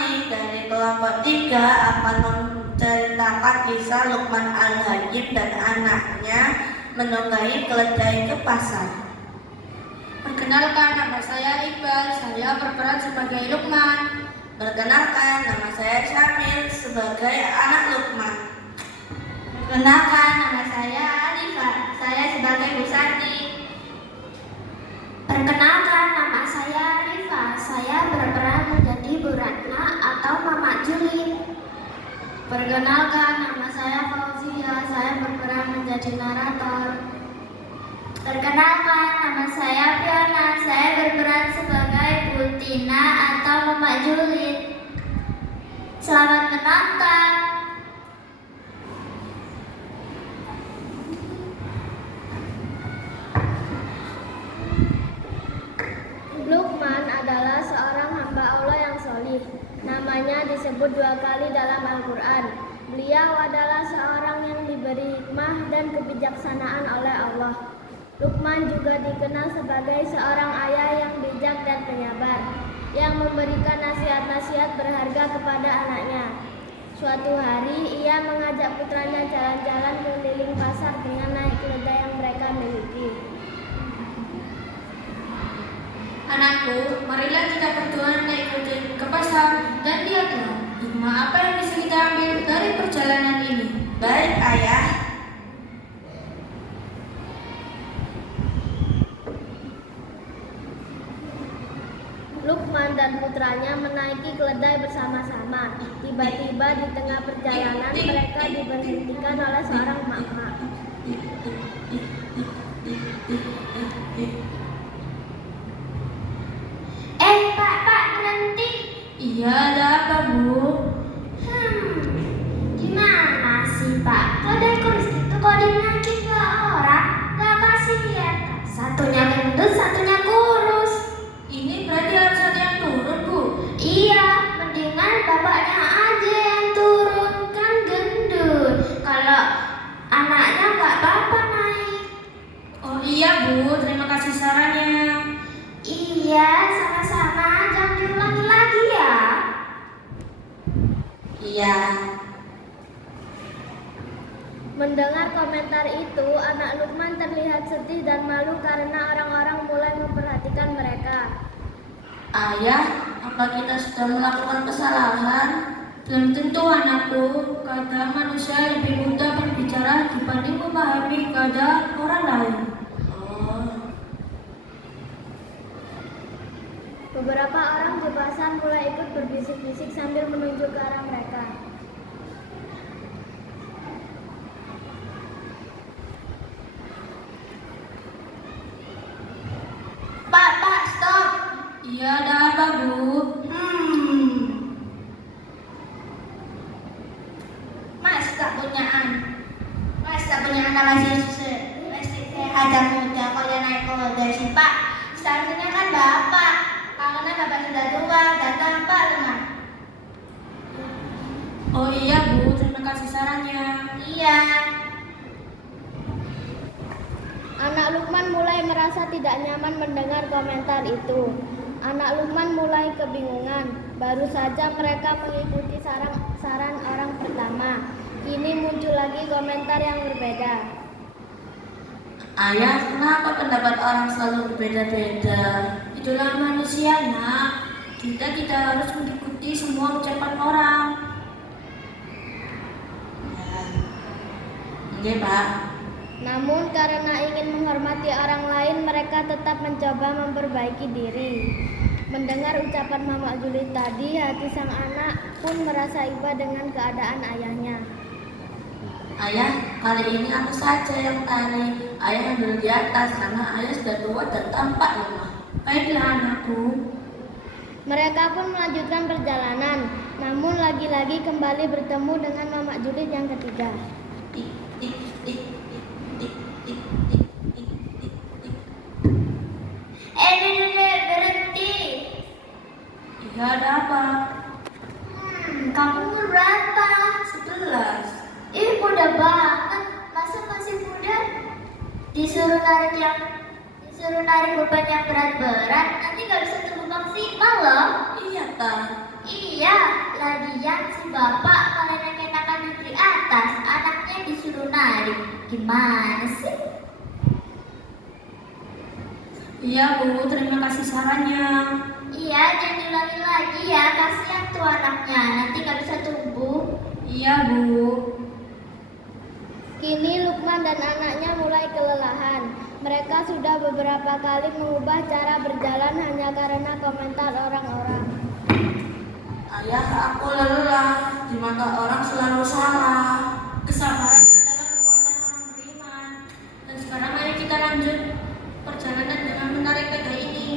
Kami dari kelompok 3 akan menceritakan kisah Luqman Al-Hakim dan anaknya menunggangi keledai ke pasar. Perkenalkan, nama saya Iqbal, saya berperan sebagai Luqman. Perkenalkan, nama saya Syamil sebagai anak Luqman. Perkenalkan, nama saya Alifah, saya sebagai Bu Santi. Perkenalkan, nama saya Rifa, saya berperan menjadi Bu Ratna atau Mama Juli. Perkenalkan, nama saya Fauzia, saya berperan menjadi narator. Perkenalkan, nama saya Fiona, saya berperan sebagai Bu Tina atau Mama Juli. Selamat menonton. Luqman adalah seorang hamba Allah yang solih. Namanya disebut 2 kali dalam Al-Quran. Beliau adalah seorang yang diberi hikmah dan kebijaksanaan oleh Allah. Luqman juga dikenal sebagai seorang ayah yang bijak dan penyabar, yang memberikan nasihat-nasihat berharga kepada anaknya. Suatu hari ia mengajak putranya jalan-jalan keliling pasar dengan naik keledai yang mereka miliki. Anakku, marilah kita berdua naik ke pasar dan lihatlah hikmah apa yang bisa kita ambil dari perjalanan ini. Baik, Ayah. Luqman dan putranya menaiki keledai bersama-sama. Tiba-tiba di tengah perjalanan mereka diberhentikan oleh seorang emak-emak. Pak, berhenti. Iya, ada apa, Bu? Gimana sih, Pak? Keledai kurus itu kok dinaiki 2 orang? Gak kasihan. Satunya gendut, satunya kurus. Ini berarti harus ada yang turun, Bu. Iya, mendingan bapaknya aja yang turun, kan gendut. Kalau anaknya gak apa-apa naik. Oh iya, Bu, terima kasih sarannya. Iya, sama-sama. Jangan diulangi lagi ya. Iya. Mendengar komentar itu, anak Luqman terlihat sedih dan malu karena orang-orang mulai memperhatikan mereka. Ayah, apa kita sudah melakukan kesalahan? Belum tentu, anakku. Kadang manusia lebih mudah berbicara dibanding memahami keadaan orang lain. Beberapa orang di pasar mulai ikut berbisik-bisik sambil menunjuk ke arah mereka. Pak, stop. Iya, ada apa, Bu? Masa punya anak masih sehat dan muda kok dia naik keledai sih, Pak? Seharusnya kan Bapak. Karena Bapak sudah tua dan tampak lemah. Oh iya, Bu, terima kasih sarannya. Iya. Anak Luqman mulai merasa tidak nyaman mendengar komentar itu. Anak Luqman mulai kebingungan. Baru saja mereka mengikuti saran orang pertama. Kini muncul lagi komentar yang berbeda. Ayah, kenapa pendapat orang selalu berbeda-beda? Itulah manusia, Nak. Kita tidak harus mengikuti semua ucapan orang. Oke, Pak. Namun karena ingin menghormati orang lain, mereka tetap mencoba memperbaiki diri. Mendengar ucapan Mama Juli tadi, hati sang anak pun merasa iba dengan keadaan ayahnya. Ayah, kali ini aku saja yang tarik. Ayah ambil di atas karena ayah sudah tua dan tampak lemah. Baiklah, anakku. Mereka pun melanjutkan perjalanan, namun lagi-lagi kembali bertemu dengan Mama Juli yang ketiga. Tik, tik, tik, tik, tik, tik, tik, tik, tik, tik. Berhenti. Iya, ada apa? Kamu umur berapa? 11. Muda banget. Masa masih muda? Disuruh narik beban yang berat-berat, nanti gak bisa terbang maksimal loh. Iya, Tah. Iya, lagian si bapak kalau enak-enakan duduk di atas, anaknya disuruh narik. Gimana sih? Iya Bu, terima kasih sarannya. Iya, jangan diulangi lagi ya, kasihan tuh anaknya, nanti nggak bisa tumbuh. Iya Bu. Kini Lukman dan anaknya mulai kelelahan. Mereka sudah beberapa kali mengubah cara berjalan hanya karena komentar orang-orang. Ayah, aku lelah. Di mata orang selalu salah. Kesabaran adalah kekuatan orang beriman. Dan sekarang mari kita lanjut perjalanan dengan menarik tega ini.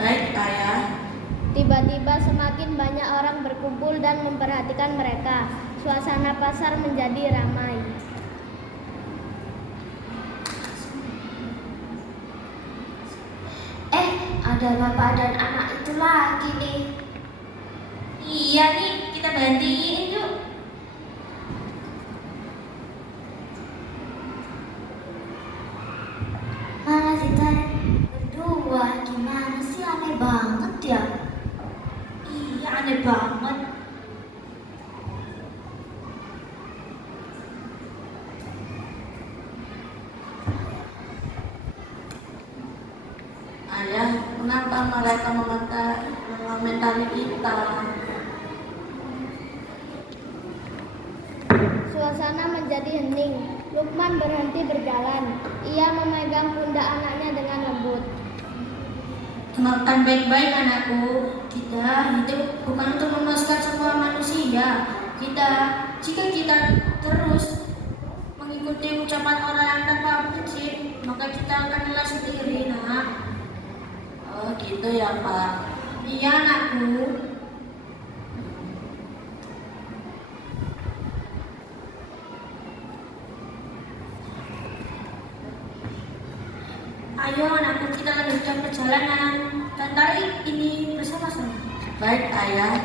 Baik, Ayah. Tiba-tiba semakin banyak orang berkumpul dan memperhatikan mereka. Suasana pasar menjadi ramai. Ada bapak dan anak itu lagi nih. Iya nih, kita bandingin yuk. Malah ditarik berdua, gimana sih, aneh banget ya. Iya, aneh banget. Ayah, kenapa mereka mengomentari kita? Suasana menjadi hening. Lukman berhenti berjalan. Ia memegang pundak anaknya dengan lembut. Dengarkan baik-baik anakku. Kita hidup bukan untuk memuaskan semua manusia. Jika kita terus mengikuti ucapan orang yang tanpa prinsip, maka kita akan lelah sendiri, nak. Oh, gitu ya, Pak. Iya anakku. Ayo anakku, kita lanjutkan perjalanan dan tarik ini bersama-sama. Baik, Ayah.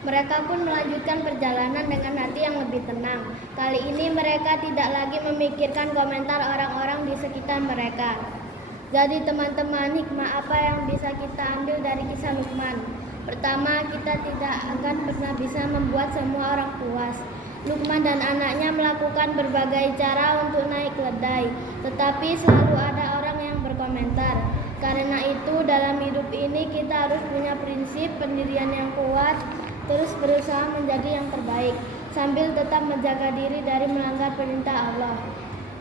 Mereka pun melanjutkan perjalanan dengan hati yang lebih tenang. Kali ini mereka tidak lagi memikirkan komentar orang-orang di sekitar mereka. Jadi teman-teman, hikmah apa yang bisa kita ambil dari kisah Lukman? Pertama, kita tidak akan pernah bisa membuat semua orang puas. Lukman dan anaknya melakukan berbagai cara untuk naik keledai, tetapi selalu ada orang yang berkomentar. Karena itu dalam hidup ini kita harus punya prinsip pendirian yang kuat, terus berusaha menjadi yang terbaik, sambil tetap menjaga diri dari melanggar perintah Allah.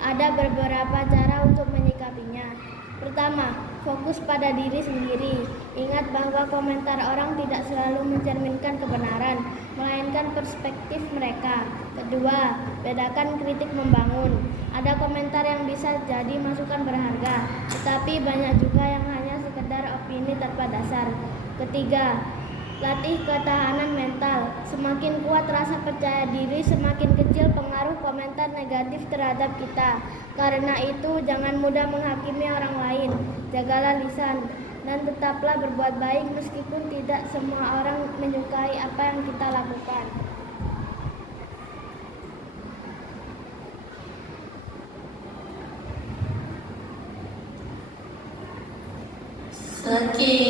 Ada beberapa cara untuk menyikapinya. Pertama, fokus pada diri sendiri. Ingat bahwa komentar orang tidak selalu mencerminkan kebenaran, melainkan perspektif mereka. Kedua, bedakan kritik membangun. Ada komentar yang bisa jadi masukan berharga, tetapi banyak juga yang hanya sekedar opini tanpa dasar. Ketiga, latih ketahanan mental. Semakin kuat rasa percaya diri, semakin kecil pengaruh komentar negatif terhadap kita. Karena itu, jangan mudah menghakimi orang lain. Jagalah lisan dan tetaplah berbuat baik meskipun tidak semua orang menyukai apa yang kita lakukan. Sekian